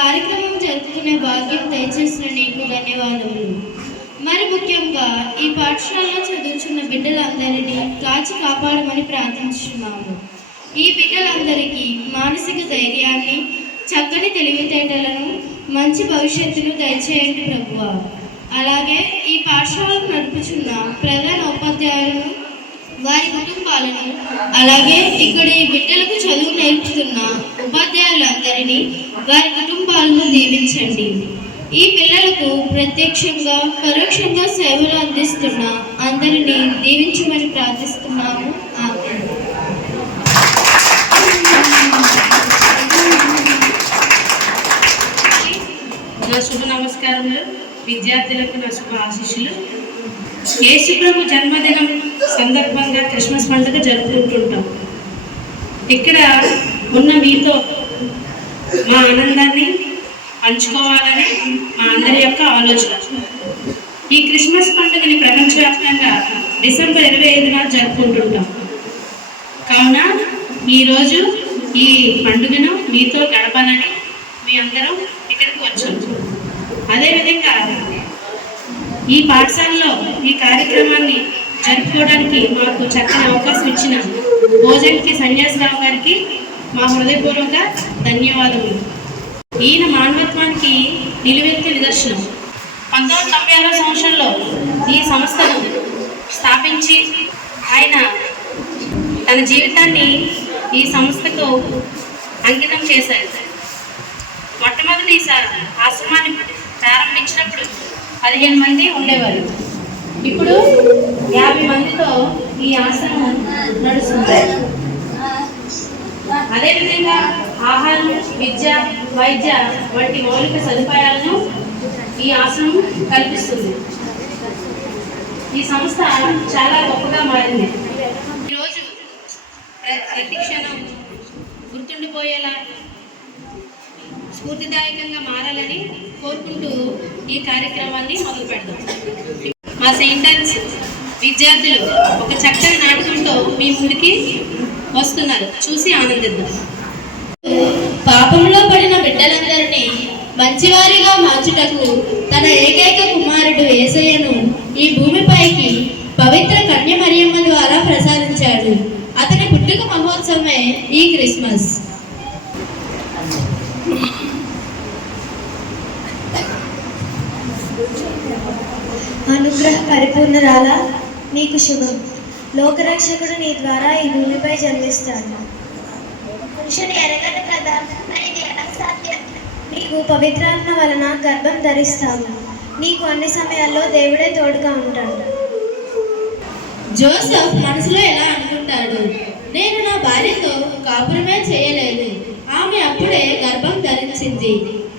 కార్యక్రమం జరుపుకునే భాగ్యం దయచేసిన నీకు ధన్యవాదములు. మరి ముఖ్యంగా ఈ పాఠశాలలో చదువుతున్న బిడ్డలందరినీ కాచి కాపాడమని ప్రార్థించున్నాము. ఈ బిడ్డలందరికీ మానసిక ధైర్యాన్ని, చక్కని తెలివితేటలను, మంచి భవిష్యత్తును దయచేయండి ప్రభువా. అలాగే ఈ పాఠశాలను నడుపుచున్న ప్రధాన ఉపాధ్యాయులను, వారి కుటుంబాలను, అలాగే ఇక్కడ ఈ బిడ్డలకు చదువు నేర్పుతున్న ఉపాధ్యాయులందరినీ, వారి కుటుంబాలను దీవించండి. ఈ పిల్లలకు ప్రత్యక్షంగా పరోక్షంగా సేవలు అందిస్తున్న అందరినీ దీవించమని ప్రార్థిస్తున్నాము. ఆమేన్. నా శుభ నమస్కారములు. విద్యార్థులకు నా శుభ ఆశీస్సులు. యేసుప్రభు జన్మదినం సందర్భంగా క్రిస్మస్ పండుగ జరుపుకుంటుంటాం. ఇక్కడ ఉన్న మీతో మా ఆనందాన్ని పంచుకోవాలని మా అందరి యొక్క ఆలోచన. ఈ క్రిస్మస్ పండుగని ప్రపంచవ్యాప్తంగా డిసెంబర్ 25న జరుపుకుంటుంటాం. కావున ఈరోజు ఈ పండుగను మీతో గడపాలని మీ అందరం ఇక్కడికి వచ్చాం. అదేవిధంగా ఈ పాఠశాలలో ఈ కార్యక్రమాన్ని జరుపుకోవడానికి మాకు చక్కని అవకాశం ఇచ్చిన భోజన్కి సన్యాసరావు గారికి మా హృదయపూర్వక ధన్యవాదములు. ఈయన మానవత్వానికి నిలువెత్తు నిదర్శనం. 1996 సంవత్సరంలో ఈ సంస్థను స్థాపించి ఆయన తన జీవితాన్ని ఈ సంస్థకు అంకితం చేశారు. మొట్టమొదటి ఆశ్రమాన్ని ప్రారంభించినప్పుడు 15 మంది ఉండేవారు. ఇప్పుడు 50 మందితో ఈ ఆశ్రమం నడుస్తుంది. అదేవిధంగా ఆహారం, విద్య, వైద్య వంటి మౌలిక సదుపాయాలను ఈ ఆశ్రమం కల్పిస్తుంది. ఈ సంస్థ చాలా గొప్పగా మారింది. ఈరోజు ప్రతి క్షణం గుర్తుండిపోయేలా స్ఫూర్తిదాయకంగా మారాలని కోరుకుంటూ ఈ కార్యక్రమాన్ని మొదలు పెడదాం. మా సెయింటర్స్ విద్యార్థులు ఒక చక్కని నాటకంతో మీ ముందుకి వస్తున్నారు. చూసి ఆనందిద్దాం. పాపంలో పడిన బిడ్డలందరినీ మంచివారిగా మార్చుటకు తన ఏకైక కుమారుడు యేసయ్యను ఈ భూమిపైకి పవిత్ర కన్య మరియమ్మ ద్వారా ప్రసాదించాడు. అతని పుట్టుక మహోత్సవమే ఈ క్రిస్మస్. అనుగ్రహ పరిపూర్ణరాల నీకు శుభం. లోకరక్షకుడు నీ ద్వారా ఈ భూమిపై జన్మిస్తాడు. పురుషుని ఎరగని కదా ఇది ఎలా సాధ్యం? నీకు పవిత్రాత్మ వలన గర్భం ధరిస్తావు. నీకు అన్ని సమయాల్లో దేవుడే తోడుగా ఉంటాడు. జోసెఫ్ మనసులో ఎలా అనుకుంటాడు, నేను నా భార్యతో కాపురమే చేయలేదు, ఆమె అప్పుడే గర్భం ధరించింది,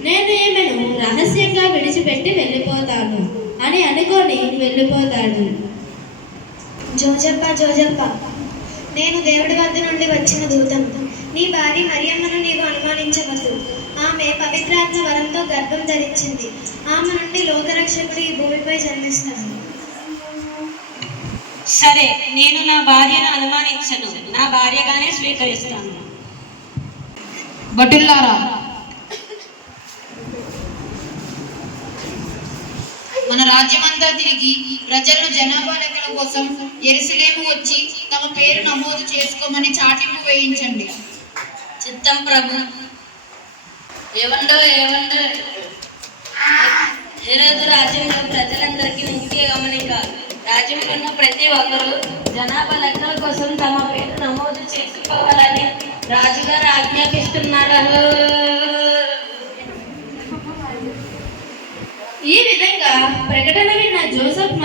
నేను ఈమెను రహస్యంగా విడిచిపెట్టి వెళ్ళిపోతాను అని అనుకొని వెళ్ళిపోతాడు. జోజప్ప, నేను దేవుడి వద్ద నుండి వచ్చిన దూతను. నీ భార్య మరియమ్మను నీవు అనుమానించవద్దు. ఆమె పవిత్రాత్మ వరంతో గర్భం ధరించింది. ఆమె నుండి లోకరక్షకుడు ఈ భూమిపై జన్మిస్తాడు. సరే, నేను నా భార్యను అనుమానించను, నా భార్యగానే స్వీకరిస్తాను. భటులారా, మన రాజ్యమంతా తిరిగి ప్రజలను జనాభా లెక్కల కోసం యెరూషలేము వచ్చి తమ పేరు నమోదు చేసుకోమని చాటింపు వేయించండి. చిత్తం ప్రభు. ఏవండో హేరోదు రాజ్యంలో ప్రజలందరికీ ముఖ్య గమనిక. రాజ్యంలో ఉన్న ప్రతి ఒక్కరూ జనాభా లెక్కల కోసం తమ పేరు నమోదు చేసుకోవాలని రాజుగారు ఆజ్ఞాపిస్తున్నారు. ఈ విధంగా ప్రకటన విన్న జోసెఫ్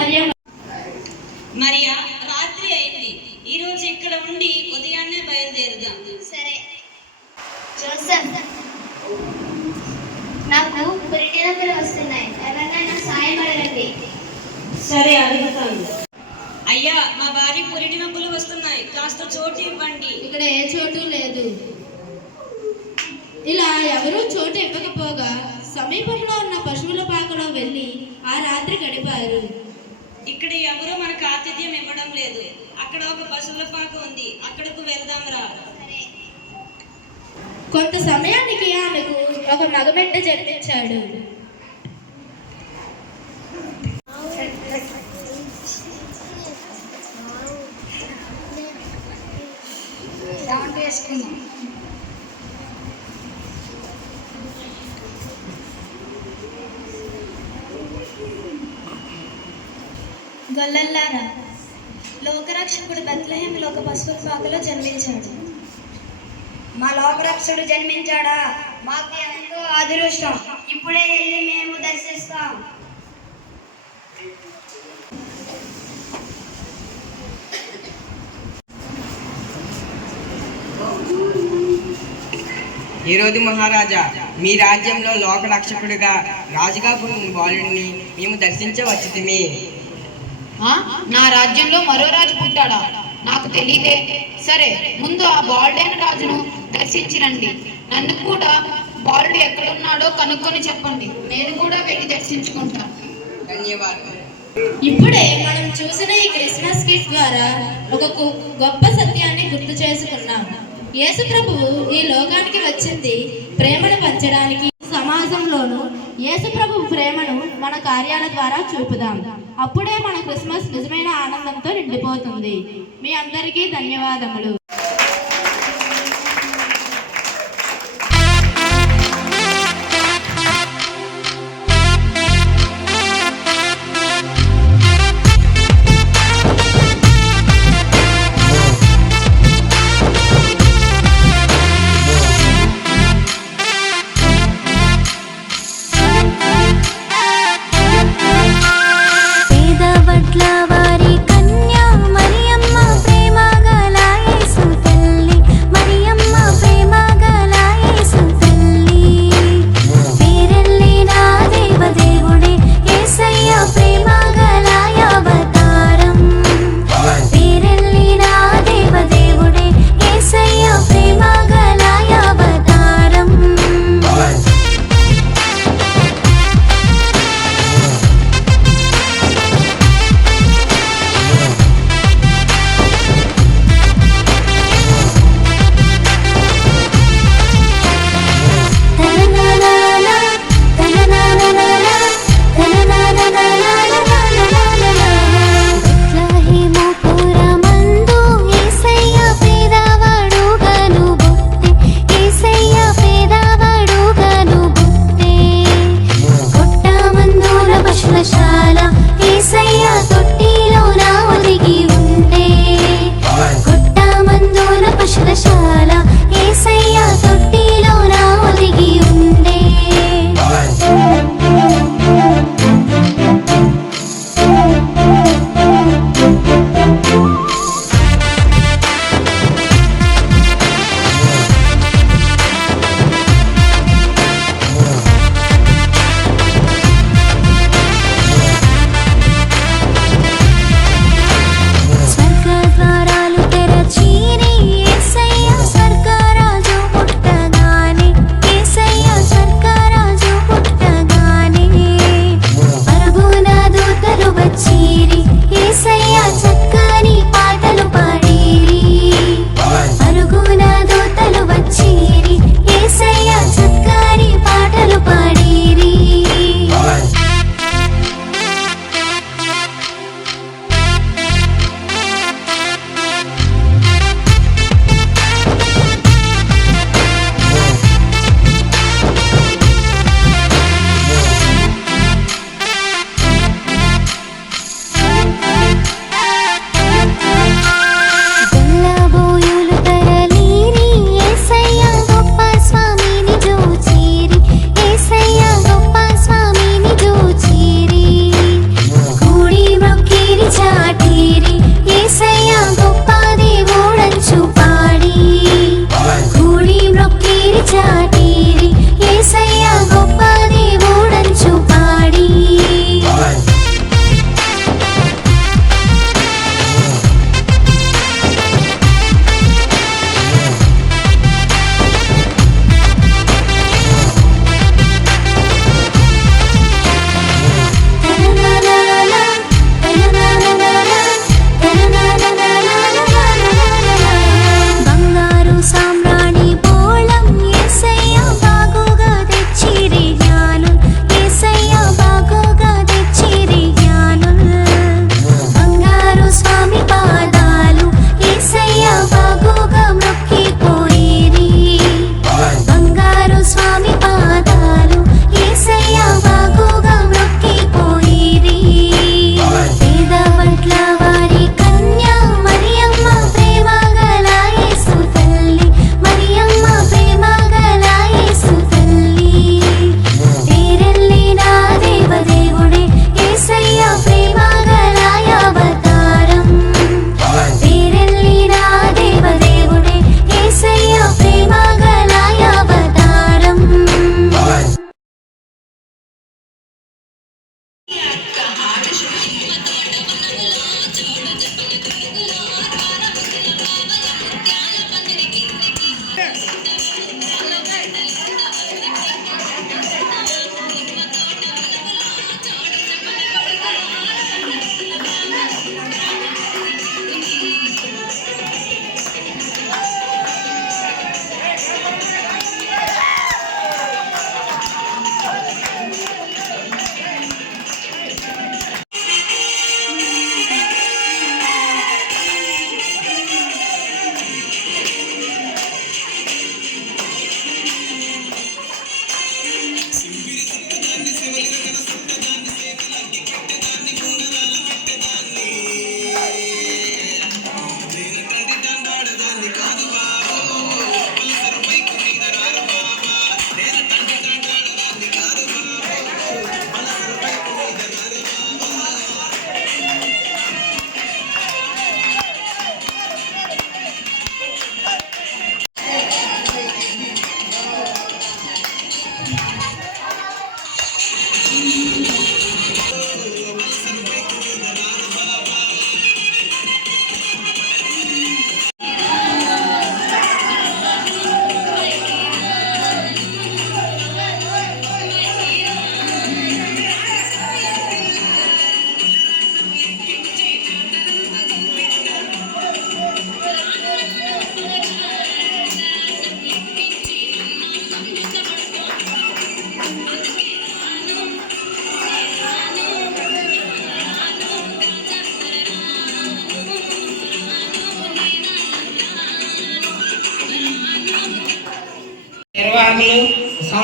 మరియా, రాత్రి అయింది, ఈ రోజు ఇక్కడ ఉండి ఉదయాన్నే బయలుదేరుదాం. సరే జోసెఫ్, నాకు పురిటి నొప్పులు వస్తున్నాయి, ఎవరినైనా సాయం అడగండి. సరే, అడుగుతాను. అయ్యా, మా భార్య పురిటి నొప్పులు వస్తున్నాయి, కాస్త చోటు ఇవ్వండి. ఇక్కడ ఏ చోటు లేదు. ఇలా ఎవరూ చోటు ఇవ్వకపోగా సమీపంలో ఉన్న పశువుల పాకలో వెళ్ళి ఆ రాత్రి గడిపారు. ఇక్కడ ఎవరూ మనకు ఆతిథ్యం ఇవ్వడం లేదు. అక్కడ ఒక పశువుల పాక ఉంది, అక్కడకు వెళ్దాం రా. కొంత సమయానికి ఆమెకు ఒక మగబిడ్డ జన్మించాడు. గొల్లల్లారా, లోకరక్షకుడు బెత్లెహేములో ఒక పశువుల పాకలో జన్మించాడు. మా లోకరక్షకుడు జన్మించాడా? మాకు ఎంతో అదృష్టం. ఇప్పుడే వెళ్ళి మేము దర్శిస్తాం. ఈరోజు మహారాజా, మీ రాజ్యంలో లోకరక్షకుడిగా రాజుగా పుట్టిన బాలుడిని మేము దర్శించవచ్చితిమి. నా రాజ్యంలో మరో రాజు పుట్టాడా? నాకు తెలియదే. సరే, ముందు ఆ బాలుడైన రాజును దర్శించిరండి. నన్ను కూడా బాలుడు ఎక్కడున్నాడో కనుక్కొని చెప్పండి. నేను కూడా వెళ్ళి దర్శించుకుంటాను. ధన్యవాదాలు. ఇప్పుడే మనం చూసిన ఈ క్రిస్మస్ గిఫ్ట్ ద్వారా ఒక గొప్ప సత్యాన్ని గుర్తు చేసుకున్నాం. యేసు ప్రభువు ఈ లోకానికి వచ్చింది ప్రేమను పంచడానికి. సమాజంలోనూ యేసు ప్రభువు ప్రేమను మన కార్యాల ద్వారా చూపుదాం. అప్పుడే మన క్రిస్మస్ నిజమైన ఆనందంతో నిండిపోతుంది. మీ అందరికీ ధన్యవాదములు. పేదవట్ల వారి కన్యా మరియమ్మ ప్రేమ గల యేసు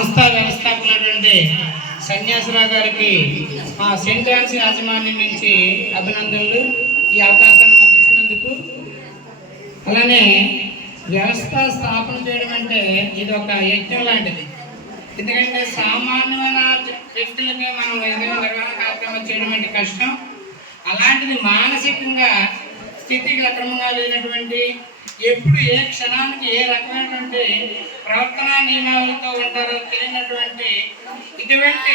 సంస్థ వ్యవస్థాపకులైనటువంటి సన్యాసరావు గారికి మా సెయింట్ ఆన్స్ యాజమాన్యం నుంచి అభినందనలు. ఈ అవకాశాన్ని మాకు ఇచ్చినందుకు. అలానే వ్యవస్థ స్థాపన చేయడం అంటే ఇది ఒక యజ్ఞం లాంటిది. ఎందుకంటే సామాన్యమైన వ్యక్తులకి మనం ఏదైనా నిర్వహణ కార్యక్రమం చేయడం అంటే కష్టం. అలాంటిది మానసికంగా స్థితికి అక్రమంగా లేనటువంటి, ఎప్పుడు ఏ క్షణానికి ఏ రకమైనటువంటి ప్రవర్తనా నియమాలతో ఉంటారో తెలియనటువంటి ఇటువంటి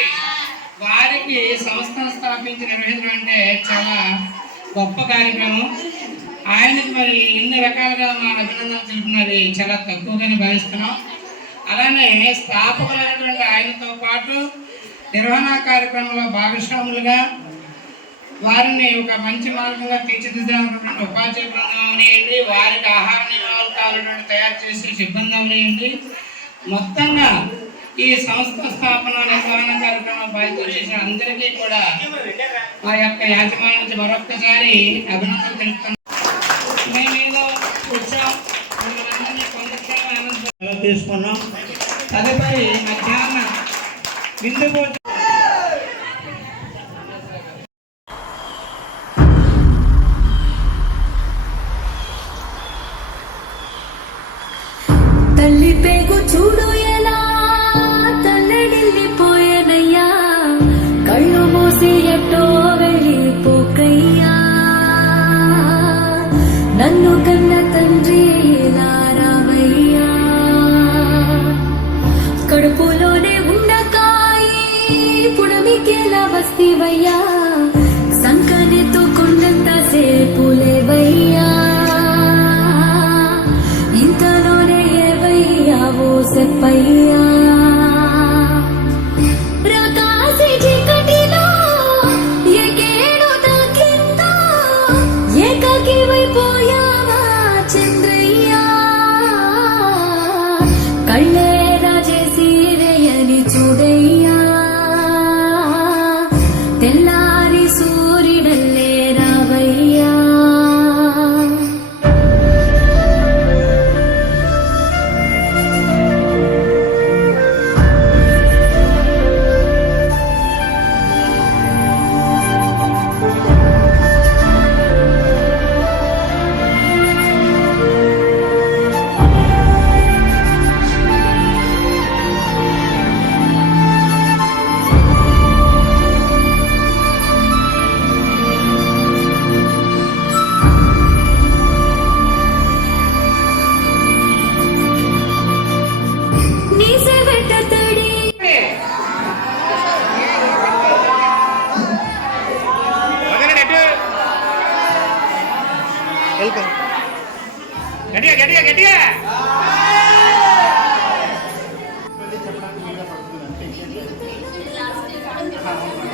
వారికి సంస్థను స్థాపించి నిర్వహించడం అంటే చాలా గొప్ప కార్యక్రమం. ఆయనకి మరి ఎన్ని రకాలుగా మా అభినందనలు తెలుపుతున్నది చాలా తక్కువగానే భావిస్తున్నాం. అలానే స్థాపకులైనటువంటి ఆయనతో పాటు నిర్వహణ కార్యక్రమంలో భాగస్వాములుగా వారిని ఒక మంచి మార్గంగా తీర్చిదిద్దాలన్నటువంటి ఉపాధ్యాయ బృందం అవనియండి, వారికి ఆహార నియమాలు కావాలన్నటువంటి తయారు చేసే సిబ్బంది అవనియండి, మొత్తంగా ఈ సంస్థ స్థాపన నిర్వహణ కార్యక్రమం బాధ్యత చేసిన అందరికీ కూడా మా యొక్క యాజమాన్యం నుంచి మరొక్కసారి అభినందనలు తెలుపుతున్నాం. మేమేదో వచ్చాం, మిమ్మల్ని పొందుతాం తీసుకున్నాం. తదుపరి మధ్యాహ్న విందు భోజనం తల్లి పేగు చూడు ఎలా తల్లడిల్లిపోయేనయ్యా, కళ్ళు మూసి ఎట్టో వెళ్ళిపోకయ్యా, నన్ను కన్న తండ్రి ఎలా రావయ్యా, కడుపులోనే ఉండకాయి పుడమికేలా వస్తీవయ్యా, సంకనెత్తు కొండంత సేపు లేవయ్యా, ఇంతలోనే ఏవయ్యావో చెప్పయ్యా, రాకాసి చీకటిలో ఎగేడు తాకింత ఏకాకివైపోయావా చంద్రయ్యా, కళ్ళేరా చేసి రేయని చూడయ్యా, తెల్లారి సూర్యుడల్లే రావయ్యా. నీ సేవట తడి గట్టిగా గట్టిగా గట్టిగా చెప్పడానికి